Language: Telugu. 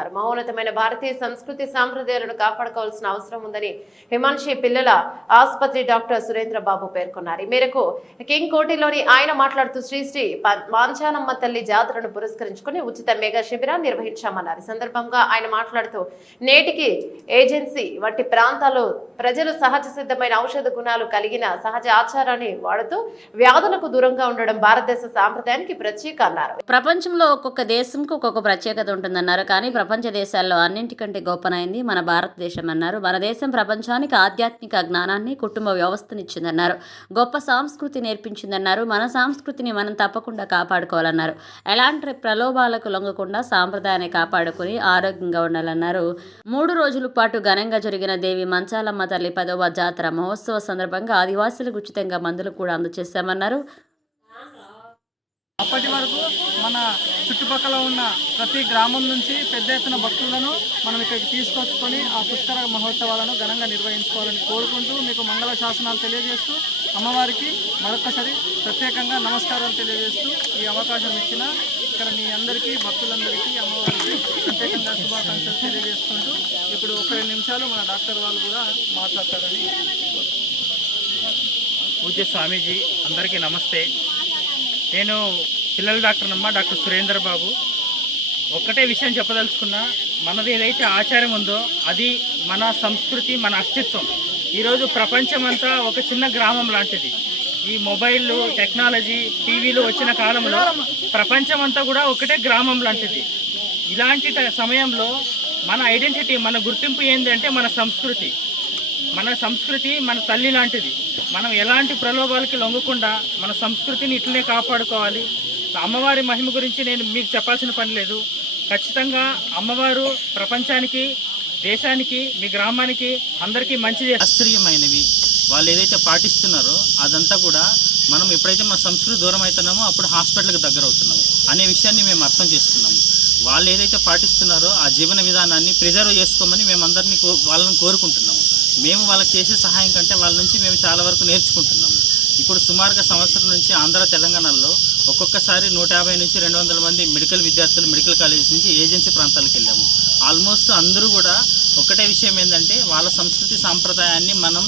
అన్నారు మహోన్నతమైన భారతీయ సంస్కృతి సాంప్రదాయాలను కాపాడుకోవాల్సిన అవసరం ఉందని హిమాన్షి పిల్లల ఆసుపత్రి డాక్టర్ సురేంద్ర బాబు పేర్కొన్నారు. ఈ మేరకు కింగ్ కోటిలోని ఆయన మాట్లాడుతూ శ్రీశ్రీ మాంచానమ్మ తల్లి జాతరను పురస్కరించుకుని ఉచిత మెగా శిబిరాన్ని నిర్వహించామన్నారు. సందర్భంగా ఆయన మాట్లాడుతూ నేటికి ఏజెన్సీ వంటి ప్రాంతాల్లో ప్రజలు సహజ సిద్ధమైన ఔషధ గుణాలు కలిగిన సహజ ఆచారాన్ని వాడుతూ వ్యాధులకు దూరంగా ఉండడం భారతదేశ సాంప్రదాయానికి ప్రత్యేక అన్నారు. ప్రపంచంలో ఒక్కొక్క దేశంకు ఒక్కొక్క ప్రత్యేకత ఉంటుందన్నారు. కానీ ప్రపంచ దేశాల్లో అన్నింటికంటే గొప్పనైంది మన భారతదేశం అన్నారు. మన దేశం ప్రపంచానికి ఆధ్యాత్మిక జ్ఞానాన్ని కుటుంబ వ్యవస్థనిచ్చిందన్నారు. గొప్ప సంస్కృతి నేర్పించిందన్నారు. మన సంస్కృతిని మనం తప్పకుండా కాపాడుకోవాలన్నారు. ఎలాంటి ప్రలోభాలకు లొంగకుండా సాంప్రదాయాన్ని కాపాడుకుని ఆరోగ్యంగా ఉండాలన్నారు. మూడు రోజుల పాటు ఘనంగా జరిగిన దేవి మంచాలమ్మ తల్లి పదవ జాతర మహోత్సవ సందర్భంగా ఆదివాసులకు ఉచితంగా మందులు కూడా అందజేశామన్నారు. అప్పటి వరకు మన చుట్టుపక్కల ఉన్న ప్రతి గ్రామం నుంచి పెద్ద ఎత్తున భక్తులను మనం ఇక్కడికి తీసుకొచ్చుకొని ఆ పుష్కర మహోత్సవాలను ఘనంగా నిర్వహించుకోవాలని కోరుకుంటూ మీకు మంగళ శాసనాలు తెలియజేస్తూ అమ్మవారికి మరొకసారి ప్రత్యేకంగా నమస్కారాలు తెలియజేస్తూ ఈ అవకాశం ఇచ్చిన ఇక్కడ మీ అందరికీ భక్తులందరికీ అమ్మవారికి ప్రత్యేకంగా శుభాకాంక్షలు తెలియజేసుకుంటూ ఇప్పుడు ఒక రెండు నిమిషాలు మన డాక్టర్ వాళ్ళు కూడా మాట్లాడతారని పూజ్య స్వామీజీ అందరికీ నమస్తే. నేను పిల్లల డాక్టర్ అమ్మ డాక్టర్ సురేందర్ బాబు. ఒక్కటే విషయం చెప్పదలుచుకున్నా మనది ఏదైతే ఆచారం ఉందో అది మన సంస్కృతి మన అస్తిత్వం. ఈరోజు ప్రపంచమంతా ఒక చిన్న గ్రామం లాంటిది. ఈ మొబైల్ టెక్నాలజీ టీవీలు వచ్చిన కాలంలో ప్రపంచమంతా కూడా ఒకటే గ్రామం లాంటిది. ఇలాంటి సమయంలో మన ఐడెంటిటీ మన గుర్తింపు ఏంటంటే మన సంస్కృతి. మన సంస్కృతి మన తల్లి లాంటిది. మనం ఎలాంటి ప్రలోభాలకి లొంగకుండా మన సంస్కృతిని ఇట్లనే కాపాడుకోవాలి. అమ్మవారి మహిమ గురించి నేను మీకు చెప్పాల్సిన పని లేదు. ఖచ్చితంగా అమ్మవారు ప్రపంచానికి దేశానికి మీ గ్రామానికి అందరికీ మంచి శాస్త్రీయమైనవి వాళ్ళు ఏదైతే పాటిస్తున్నారో అదంతా కూడా మనం ఎప్పుడైతే మన సంస్కృతి దూరం అవుతున్నామో అప్పుడు హాస్పిటల్కి దగ్గర అవుతున్నాము అనే విషయాన్ని మేము అర్థం చేసుకున్నాము. వాళ్ళు ఏదైతే పాటిస్తున్నారో ఆ జీవన విధానాన్ని ప్రిజర్వ్ చేసుకోమని మేమందరినీ కో వాళ్ళని కోరుకుంటున్నాము. మేము వాళ్ళకి చేసే సహాయం కంటే వాళ్ళ నుంచి మేము చాలా వరకు నేర్చుకుంటున్నాము. ఇప్పుడు సుమారుగా సంవత్సరం నుంచి ఆంధ్ర తెలంగాణలో ఒక్కొక్కసారి నూట యాభై నుంచి రెండు వందల మంది మెడికల్ విద్యార్థులు మెడికల్ కాలేజెస్ నుంచి ఏజెన్సీ ప్రాంతాలకు వెళ్ళాము. ఆల్మోస్ట్ అందరూ కూడా ఒకటే విషయం ఏంటంటే వాళ్ళ సంస్కృతి సాంప్రదాయాన్ని మనం